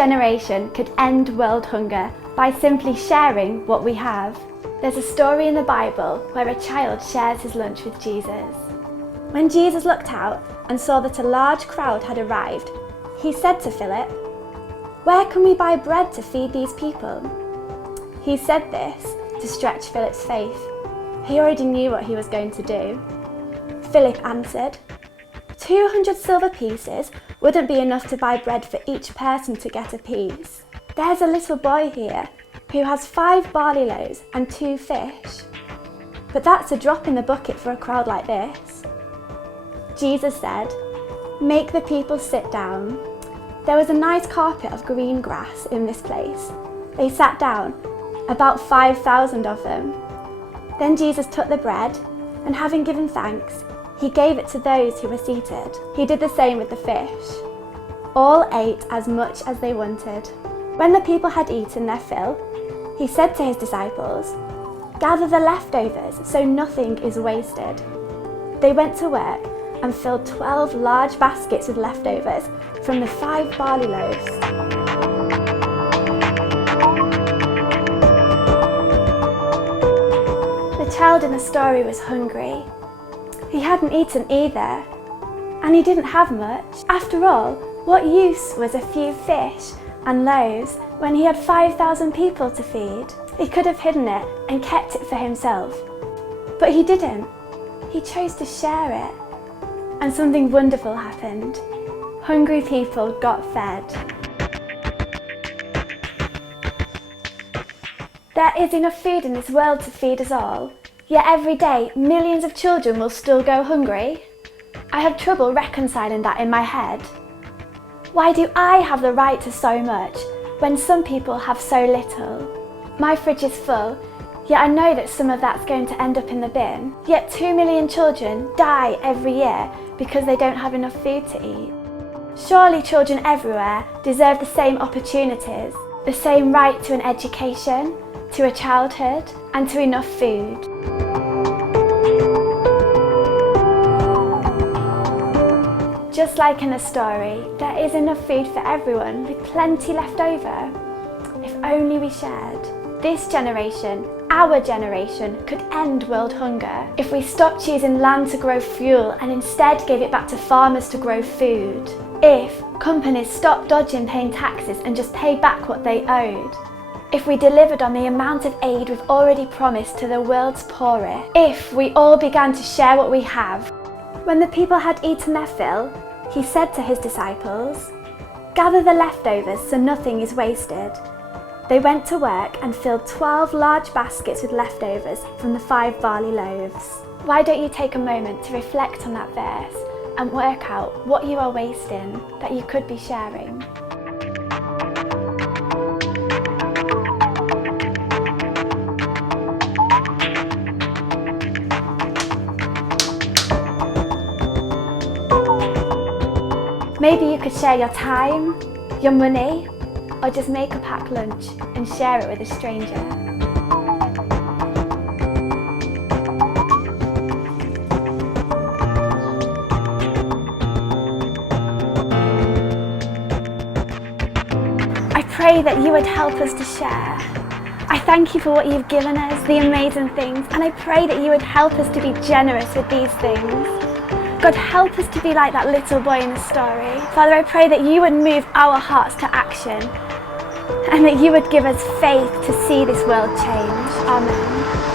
generation could end world hunger by simply sharing what we have. There's a story in the Bible where a child shares his lunch with Jesus. When Jesus looked out and saw that a large crowd had arrived, he said to Philip, "Where can we buy bread to feed these people?" He said this to stretch Philip's faith. He already knew what he was going to do. Philip answered, 200 silver pieces wouldn't be enough to buy bread for each person to get a piece. There's a little boy here who has 5 barley loaves and 2 fish. But that's a drop in the bucket for a crowd like this. Jesus said, "Make the people sit down." There was a nice carpet of green grass in this place. They sat down, about 5,000 of them. Then Jesus took the bread, and having given thanks, he gave it to those who were seated. He did the same with the fish. All ate as much as they wanted. When the people had eaten their fill, he said to his disciples, "Gather the leftovers so nothing is wasted." They went to work and filled 12 large baskets with leftovers from the 5 barley loaves. The child in the story was hungry. He hadn't eaten either, and he didn't have much. After all, what use was a few fish and loaves when he had 5,000 people to feed? He could have hidden it and kept it for himself, but he didn't. He chose to share it, and something wonderful happened. Hungry people got fed. There is enough food in this world to feed us all, yet every day millions of children will still go hungry. I have trouble reconciling that in my head. Why do I have the right to so much when some people have so little? My fridge is full, yet I know that some of that's going to end up in the bin. Yet 2 million children die every year because they don't have enough food to eat. Surely children everywhere deserve the same opportunities, the same right to an education, to a childhood, and to enough food. Just like in the story, there is enough food for everyone with plenty left over, if only we shared. This generation, our generation, could end world hunger if we stopped using land to grow fuel and instead gave it back to farmers to grow food. If companies stopped dodging paying taxes and just paid back what they owed. If we delivered on the amount of aid we've already promised to the world's poorest. If we all began to share what we have. When the people had eaten their fill, he said to his disciples, "Gather the leftovers so nothing is wasted." They went to work and filled 12 large baskets with leftovers from the 5 barley loaves. Why don't you take a moment to reflect on that verse and work out what you are wasting that you could be sharing? Maybe you could share your time, your money, or just make a packed lunch and share it with a stranger. I pray that you would help us to share. I thank you for what you've given us, the amazing things, and I pray that you would help us to be generous with these things. God, help us to be like that little boy in the story. Father, I pray that you would move our hearts to action and that you would give us faith to see this world change. Amen.